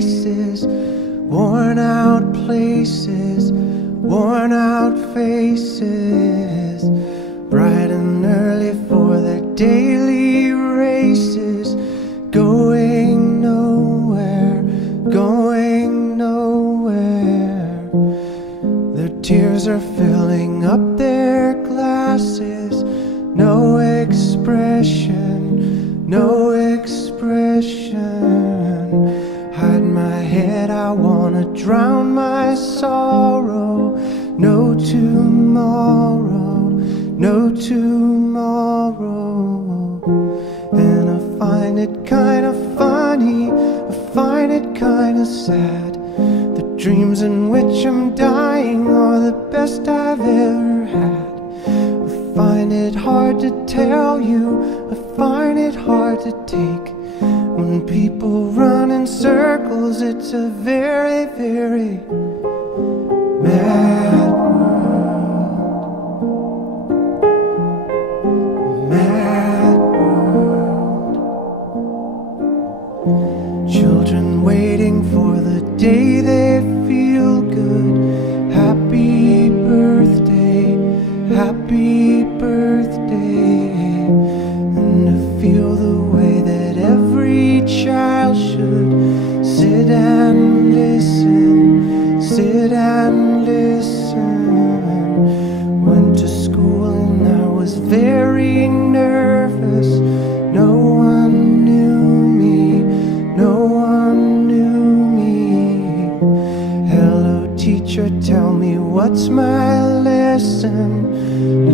faces, worn out places, worn out faces, bright and early for their daily races, going nowhere, going nowhere. Their tears are filling up their glasses, no expression, no expression. Hide my head, I wanna drown my sorrow. No tomorrow, no tomorrow. And I find it kinda funny, I find it kinda sad. The dreams in which I'm dying are the best I've ever had. I find it hard to tell you, I find it hard to take. When people run in circles, it's a very, very mad world. Mad world. Children waiting for the day they feel good. Happy birthday, happy birthday. And to feel the way that every child should sit and listen, sit and listen. Went to school and I was very nervous. No one knew me, no one knew me. Hello teacher, tell me what's my lesson.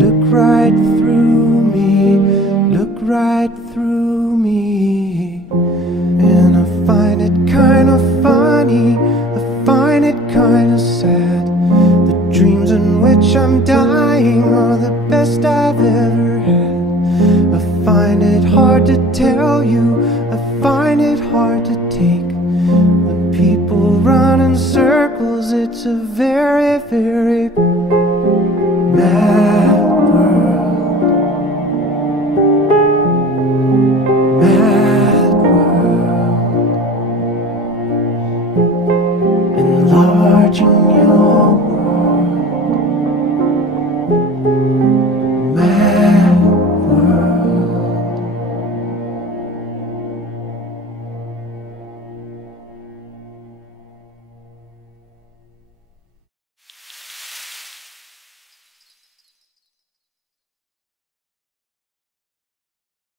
Look right through me, look right through me. And I find it kinda funny, I find it kinda sad. The dreams in which I'm dying are the best I've ever had. I find it hard to tell you, I find it hard to take. When people run in circles, it's a very, very mad world. Mad world. Enlarging